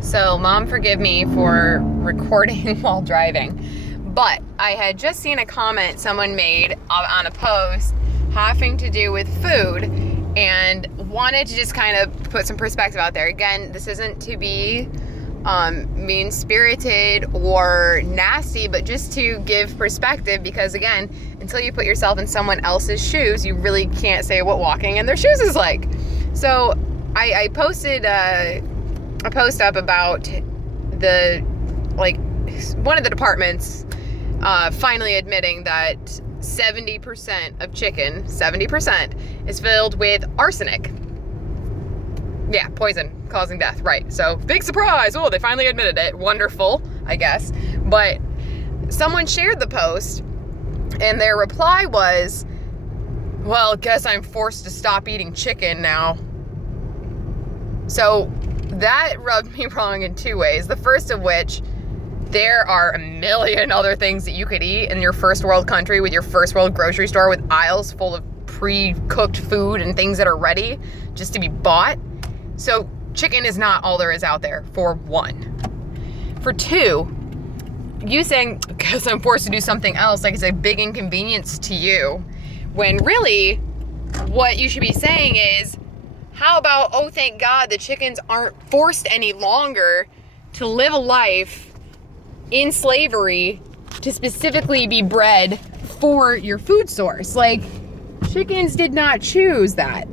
So, Mom, forgive me for recording while driving, but I had just seen a comment someone made on a post having to do with food and wanted to just kind of put some perspective out there. Again, this isn't to be mean-spirited or nasty, but just to give perspective, because again, until you put yourself in someone else's shoes, you really can't say what walking in their shoes is like. So I posted a post up about one of the departments finally admitting that 70% of chicken, 70%, is filled with arsenic. Yeah, poison causing death, right. So big surprise. Oh, they finally admitted it. Wonderful, I guess. But someone shared the post and their reply was, well, guess I'm forced to stop eating chicken now. So that rubbed me wrong in two ways. The first of which, there are a million other things that you could eat in your first world country with your first world grocery store with aisles full of pre-cooked food and things that are ready just to be bought. So chicken is not all there is out there, for one. For two, you saying, because I'm forced to do something else, like it's a big inconvenience to you, when really what you should be saying is, how about, oh, thank God the chickens aren't forced any longer to live a life in slavery to specifically be bred for your food source. Like, chickens did not choose that.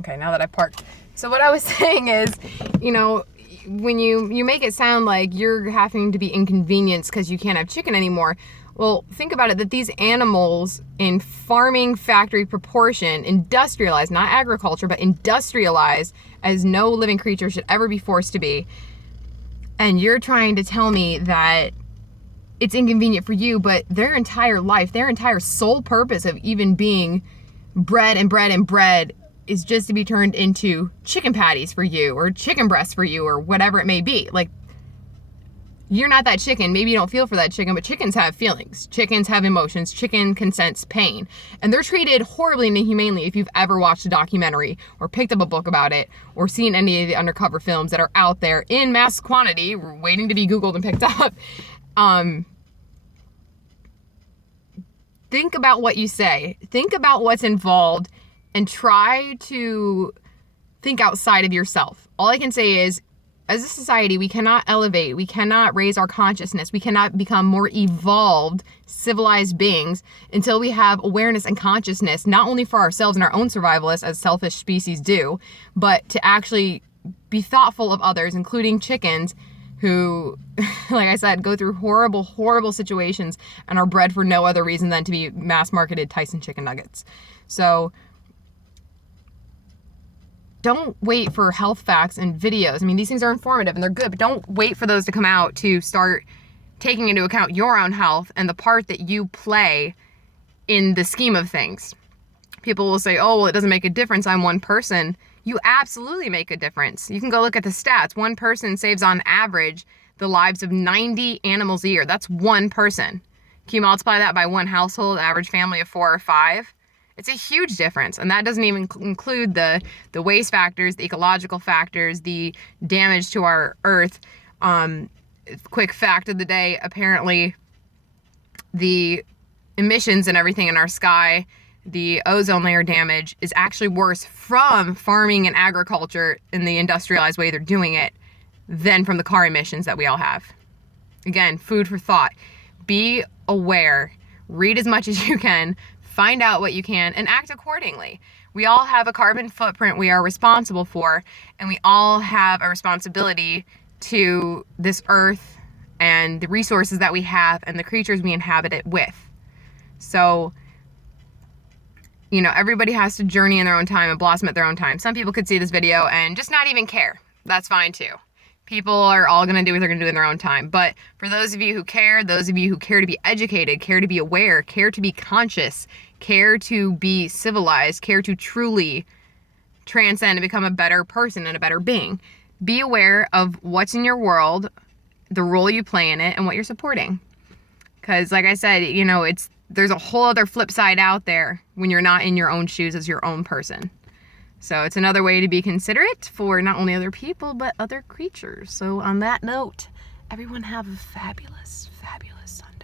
Okay, now that I've parked. So what I was saying is, when you make it sound like you're having to be inconvenienced because you can't have chicken anymore, well, think about it, that these animals in farming factory proportion, industrialized, not agriculture, but industrialized, as no living creature should ever be forced to be. And you're trying to tell me that it's inconvenient for you, but their entire life, their entire sole purpose of even being bred is just to be turned into chicken patties for you, or chicken breasts for you, or whatever it may be. Like, you're not that chicken. Maybe you don't feel for that chicken, but chickens have feelings. Chickens have emotions. Chicken can sense pain. And they're treated horribly and inhumanely if you've ever watched a documentary or picked up a book about it or seen any of the undercover films that are out there in mass quantity, waiting to be Googled and picked up. Think about what you say. Think about what's involved and try to think outside of yourself. All I can say is, as a society, we cannot elevate, we cannot raise our consciousness, we cannot become more evolved, civilized beings until we have awareness and consciousness, not only for ourselves and our own survival as selfish species do, but to actually be thoughtful of others, including chickens, who, like I said, go through horrible, horrible situations and are bred for no other reason than to be mass-marketed Tyson chicken nuggets. So don't wait for health facts and videos. I mean, these things are informative and they're good, but don't wait for those to come out to start taking into account your own health and the part that you play in the scheme of things. People will say, oh, well, it doesn't make a difference. I'm one person. You absolutely make a difference. You can go look at the stats. One person saves on average the lives of 90 animals a year. That's one person. Can you multiply that by one household, average family of 4 or 5? It's a huge difference, and that doesn't even include the waste factors, the ecological factors, the damage to our earth. Quick fact of the day, apparently the emissions and everything in our sky, the ozone layer damage, is actually worse from farming and agriculture in the industrialized way they're doing it than from the car emissions that we all have. Again, food for thought. Be aware. Read as much as you can. Find out what you can and act accordingly. We all have a carbon footprint we are responsible for, and we all have a responsibility to this earth and the resources that we have and the creatures we inhabit it with. So, everybody has to journey in their own time and blossom at their own time. Some people could see this video and just not even care. That's fine too. People are all going to do what they're going to do in their own time. But for those of you who care, those of you who care to be educated, care to be aware, care to be conscious, care to be civilized, care to truly transcend and become a better person and a better being, be aware of what's in your world, the role you play in it, and what you're supporting. Because like I said, there's a whole other flip side out there when you're not in your own shoes as your own person. So it's another way to be considerate for not only other people, but other creatures. So on that note, everyone have a fabulous, fabulous Sunday.